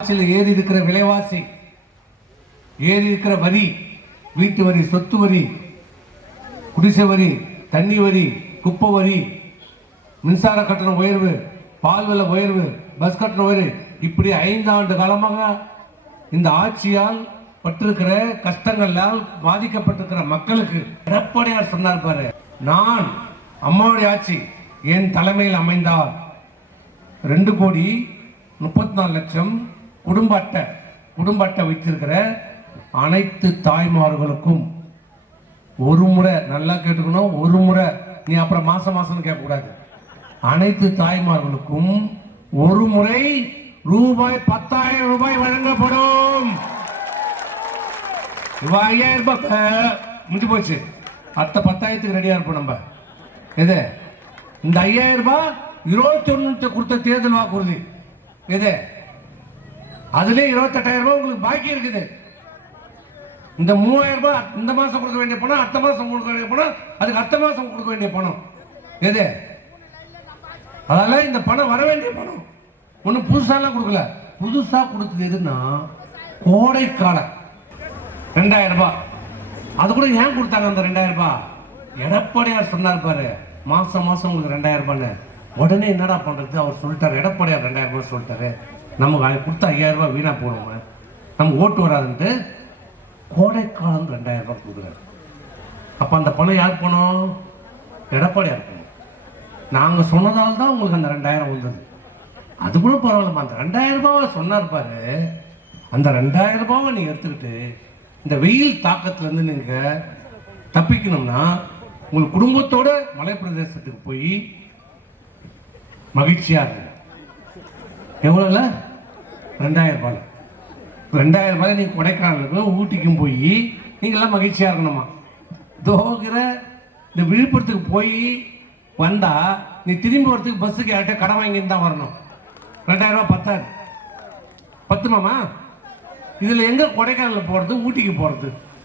ஏறி இருக்கிற விலைவாசி, ஏறி இருக்கிற வரி, வீட்டு வரி, சொத்து வரி, குடிசை வரி, தண்ணி வரி, குப்பை வரி, மின்சார கட்டணம் உயர்வு, பால் விலை உயர்வு, பஸ் கட்டணம் உயர்வு, இப்படி 5 ஆண்டு காலமாக இந்த ஆட்சியால் பட்டிருக்கிற கஷ்டங்களால் பாதிக்கப்பட்டிருக்கிற மக்களுக்கு எடப்பாடியார் சொன்னார் பாரு, நான் அம்மாவுடைய ஆட்சி என் தலைமையில் அமைந்தால் 2,34,00,000 குடும்ப அட்டை வைத்திருக்கிற அனைத்து தாய்மார்களுக்கும் ஒரு முறை, நல்லா கேட்டுக்கணும், ஒரு முறை, நீ அப்புறம் மாசம் கேட்கக்கூடாது, அனைத்து தாய்மார்களுக்கும் ஒரு முறை ரூபாய் 10,000 வழங்கப்படும். 5,000 முடிஞ்சு போச்சு. அடுத்த 10,000 ரெடியா இருப்போம் நம்ம. எது இந்த 5,000 21 கொடுத்த தேர்தல் வாக்குறுதி எது? அதுல 28,000 உங்களுக்கு பாக்கி இருக்குது. இந்த 3,000 இந்த மாசம் கொடுக்க வேண்டிய பணம், அடுத்த மாசம் கொடுக்க வேண்டிய பணம், அதுக்கு அடுத்த மாசம் கொடுக்க வேண்டிய பணம் எது? அதனால இந்த பணம் வர வேண்டிய பணம் ஒன்னும் புதுசாலாம் கொடுக்கல. புதுசா கொடுத்தது எதுன்னா கோடைக்காலம் 2,000. அது கூட ஏன் கொடுத்தாங்க அந்த 2,000? எடப்பாடியார் சொன்னார் பாரு, மாசம் உங்களுக்கு 2,000. உடனே என்னடா பண்றது, அவர் சொல்லிட்டாரு, எடப்பாடியார் 2,000 சொல்லிட்டாரு, நமக்கு கொடுத்த 5,000 வீணா போடுவோம், நமக்கு ஓட்டு வராதுன்ட்டு கோடைக்காலம் 2,000 கொடுக்குறாரு. அப்ப அந்த பணம் யார் பணம்? எடப்பாடியார் பணம். நாங்க சொன்னதால் தான் உங்களுக்கு அந்த 2,000 வந்தது. அது கூட பரவாயில்லமா, அந்த 2,000 சொன்னார் பாரு, அந்த 2,000 நீங்க எடுத்துக்கிட்டு இந்த வெயில் தாக்கத்துல இருந்து நீங்க தப்பிக்கணும்னா உங்க குடும்பத்தோட மலை பிரதேசத்துக்கு போய் மகிழ்ச்சியா இருக்கு. எவ்வளவுல? 2,000. 2,000 நீங்க கொடைக்கானலுக்கும் ஊட்டிக்கும் போய் நீங்க எல்லாம் மகிழ்ச்சியா இருக்கணுமா? தோகிற இந்த விழுப்புரத்துக்கு போய் வந்தா நீ திரும்பி வரத்துக்கு பஸ்ஸுக்கு யார்கிட்ட கடன் வாங்கின்னு தான் வரணும். 2,000 பத்தாது. பத்துமாமா? இதுல எங்க கொடைக்கானல் போறது, ஊட்டிக்கு போறது?